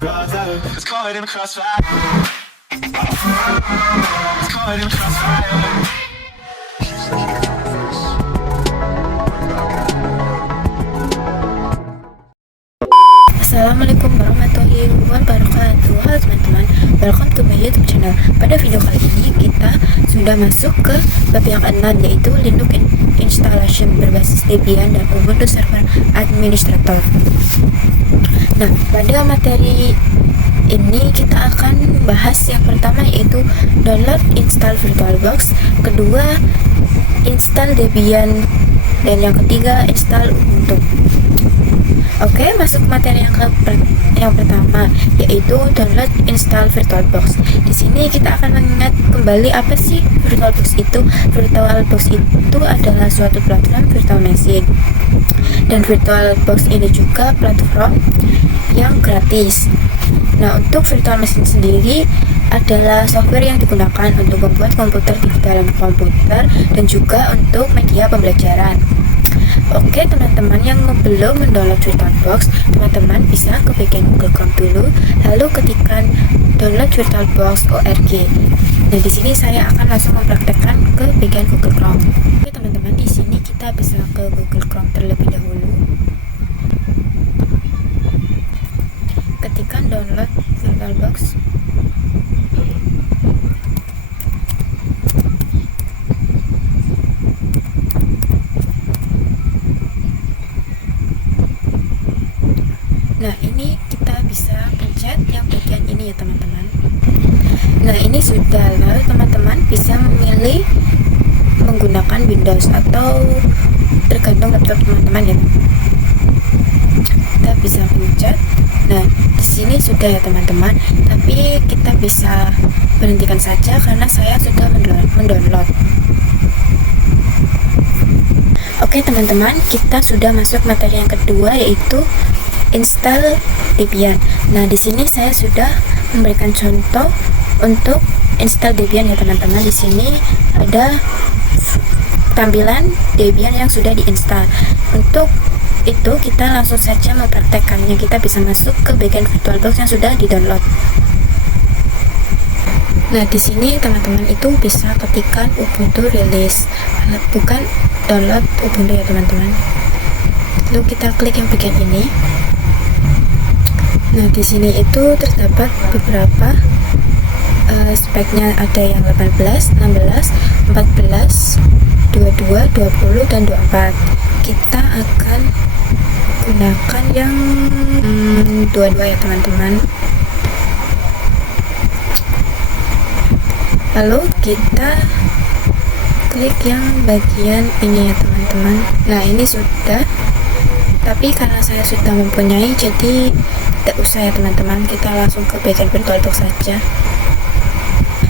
Brother, it's caught in the crossfire. It's caught in the crossfire. Assalamualaikum warahmatullahi wabarakatuh. Halo teman-teman, welcome to my YouTube channel. Pada video kali ini kita sudah masuk ke bab yang ke-6, yaitu Linux installation berbasis Debian dan Ubuntu Server Administrator. Nah, pada materi ini kita akan bahas yang pertama, yaitu download install VirtualBox, kedua install Debian, dan yang ketiga install Ubuntu. Oke, masuk materi yang pertama, yaitu download install VirtualBox. Di sini kita akan mengingat kembali apa sih VirtualBox itu. VirtualBox itu adalah suatu platform virtual machine, dan VirtualBox ini juga platform yang gratis. Nah, untuk virtual machine sendiri adalah software yang digunakan untuk membuat komputer di dalam komputer dan juga untuk media pembelajaran. Oke teman-teman yang belum mendownload VirtualBox, teman-teman bisa ke bagian Google Chrome dulu, lalu ketikkan download VirtualBox.org. Nah, di sini saya akan langsung mempraktekkan ke bagian Google Chrome. Oke teman-teman, di sini kita bisa ke Google Chrome terlebih dahulu. Ketikkan download VirtualBox. Nah, ini kita bisa pencet yang bagian ini ya teman-teman. Nah, ini sudah, lalu teman-teman bisa memilih menggunakan Windows atau tergantung laptop teman-teman ya. Kita bisa pencet. Nah, di sini sudah ya teman-teman, tapi kita bisa berhentikan saja karena saya sudah mendownload. Oke teman-teman, kita sudah masuk materi yang kedua, yaitu install Debian. Nah, di sini saya sudah memberikan contoh untuk install Debian ya teman-teman. Di sini ada tampilan Debian yang sudah diinstal. Untuk itu kita langsung saja mempraktekannya. Kita bisa masuk ke bagian VirtualBox yang sudah di-download. Nah, di sini teman-teman itu bisa ketikkan Ubuntu release, bukan download Ubuntu ya teman-teman. Lalu kita klik yang bagian ini. Nah, di sini itu terdapat beberapa speknya, ada yang 18, 16, 14, 22, 20, dan 24. Kita akan gunakan yang 22 ya teman-teman. Lalu kita klik yang bagian ini ya teman-teman. Nah, ini sudah, tapi karena saya sudah mempunyai, jadi tidak usah ya teman-teman, kita langsung ke bagian VirtualBox saja.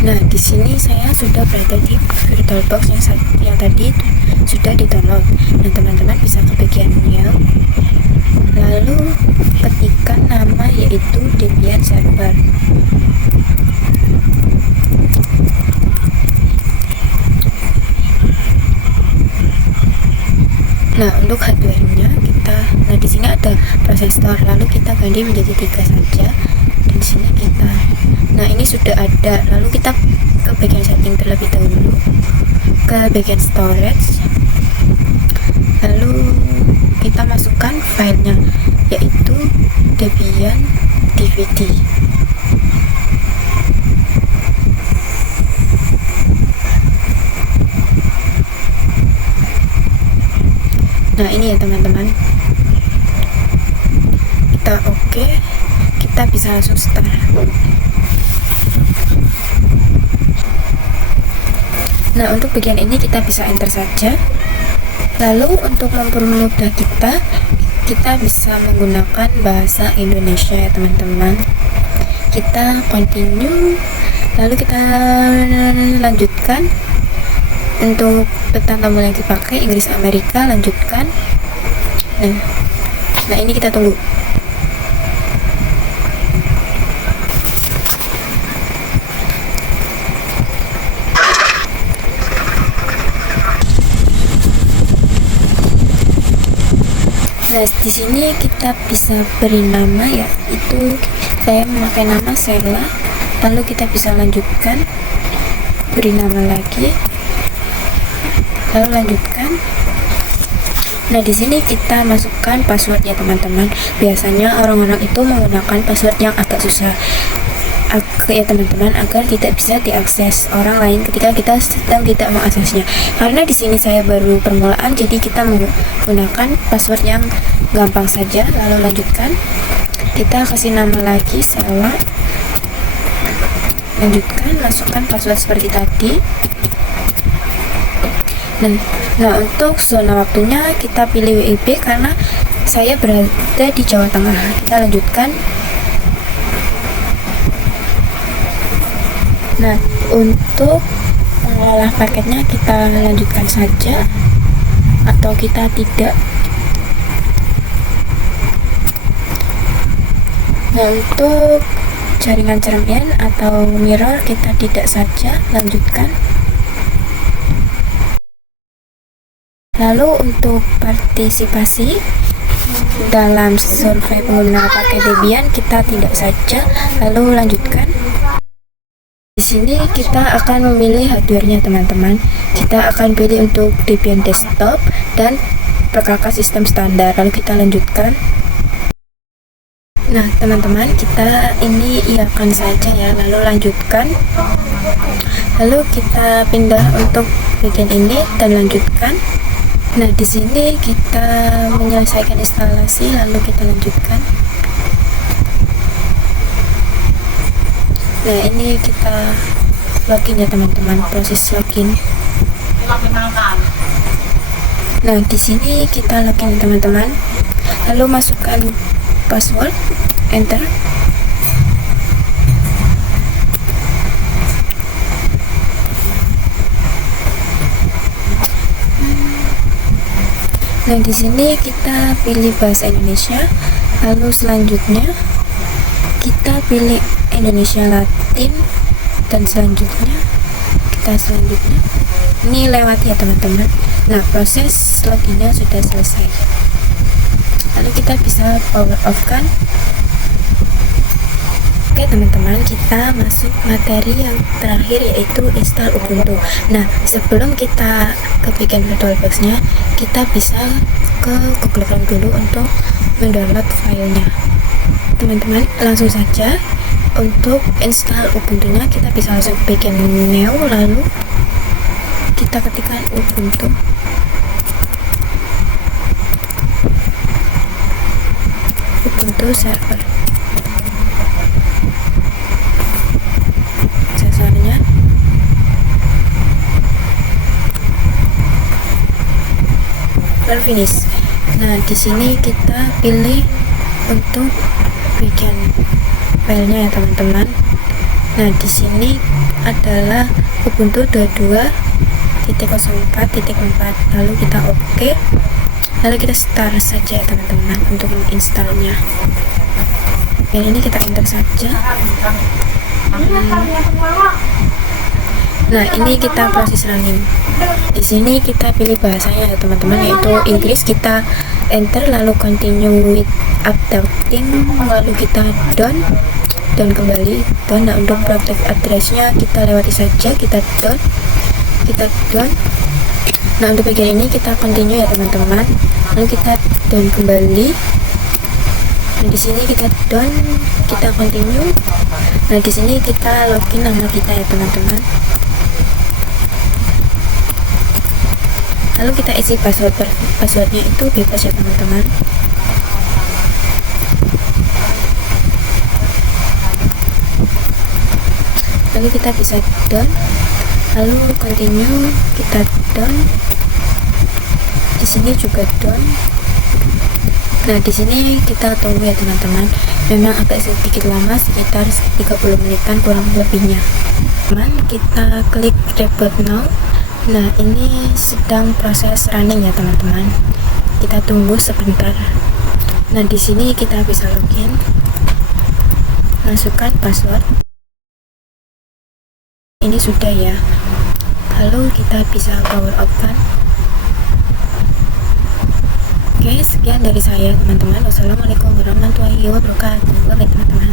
Nah, di sini saya sudah berada di VirtualBox yang tadi sudah di-download. Nah, teman-teman bisa ke bagian New, lalu ketikkan nama, yaitu Debian Server. Nah, untuk hardware-nya nah di sini ada prosesor, lalu kita ganti menjadi 3 saja. Dan di sini kita, nah ini sudah ada, lalu kita ke bagian setting terlebih dahulu, ke bagian storage, lalu kita masukkan filenya, yaitu Debian DVD. Nah, ini ya teman-teman, kita oke, kita bisa langsung start. Nah, untuk bagian ini kita bisa enter saja. Lalu untuk mempermudah kita bisa menggunakan bahasa Indonesia ya teman-teman. Kita continue, lalu kita lanjutkan. Untuk peta tombol yang dipakai Inggris Amerika, lanjutkan. Nah ini kita tunggu. Nah, di sini kita bisa beri nama, ya itu saya memakai nama Sheila. Lalu kita bisa lanjutkan, beri nama lagi, lalu lanjutkan. Nah, di sini kita masukkan password ya teman-teman. Biasanya orang-orang itu menggunakan password yang agak susah ya teman-teman, agar tidak bisa diakses orang lain ketika kita sedang tidak mengaksesnya. Karena di sini saya baru permulaan, jadi kita menggunakan password yang gampang saja. Lalu lanjutkan, kita kasih nama lagi Sheila. Lanjutkan, masukkan password seperti tadi. Nah, untuk zona waktunya kita pilih WIB karena saya berada di Jawa Tengah. Kita lanjutkan. Nah, untuk mengolah paketnya kita lanjutkan saja atau kita tidak. Nah, untuk jaringan cermin atau mirror kita tidak saja, lanjutkan. Lalu untuk partisipasi dalam survei pengguna pakai Debian kita tidak saja, lalu lanjutkan. Di sini kita akan memilih hardware-nya teman-teman. Kita akan pilih untuk Debian desktop dan perkakas sistem standar, lalu kita lanjutkan. Nah teman-teman, kita ini iakan saja ya, lalu lanjutkan. Lalu kita pindah untuk bagian ini dan lanjutkan. Nah di sini kita menyelesaikan instalasi, lalu kita lanjutkan. Nah ini kita login ya teman-teman, proses login. Nah di sini kita login teman-teman, lalu masukkan password, enter. Nah di sini kita pilih bahasa Indonesia, lalu selanjutnya kita pilih Indonesia Latin, dan selanjutnya ini lewat ya teman-teman. Nah proses loginnya sudah selesai, lalu kita bisa power off kan. Oke teman-teman, kita masuk materi yang terakhir yaitu install Ubuntu. Nah sebelum kita ke bikin VirtualBox nya, kita bisa ke Google Chrome dulu untuk mendownload filenya. Teman-teman langsung saja untuk install Ubuntu nya, kita bisa langsung bikin new, lalu kita ketikkan Ubuntu server. Aksesorinya lalu finish. Nah di sini kita pilih untuk bikin filenya ya teman-teman. Nah di sini adalah Ubuntu 22.04.4, lalu kita oke, lalu kita start saja ya teman-teman untuk menginstalnya. Oke, ini kita enter saja. Nah ini kita proses running. Di sini kita pilih bahasanya ya teman-teman, yaitu Inggris. Kita enter, lalu continue with updating, lalu kita down kembali down. Nah untuk protect address-nya kita lewati saja, kita down. Nah untuk bagian ini kita continue ya teman-teman, lalu kita down kembali. Nah di sini kita down, kita continue. Nah di sini kita login nama kita ya teman-teman, lalu kita isi passwordnya itu bebas ya teman-teman. Lalu kita bisa down, lalu continue, kita down. Di sini juga down. Nah di sini kita tunggu ya teman-teman, memang agak sedikit lama, sekitar 30 menitan kurang lebihnya. Teman, kita klik reboot now. Nah ini sedang proses running ya teman-teman, kita tunggu sebentar. Nah di sini kita bisa login, masukkan password. Ini sudah ya, lalu kita bisa power off kan. Oke, sekian dari saya teman-teman. Wassalamualaikum warahmatullahi wabarakatuh. Bye teman-teman.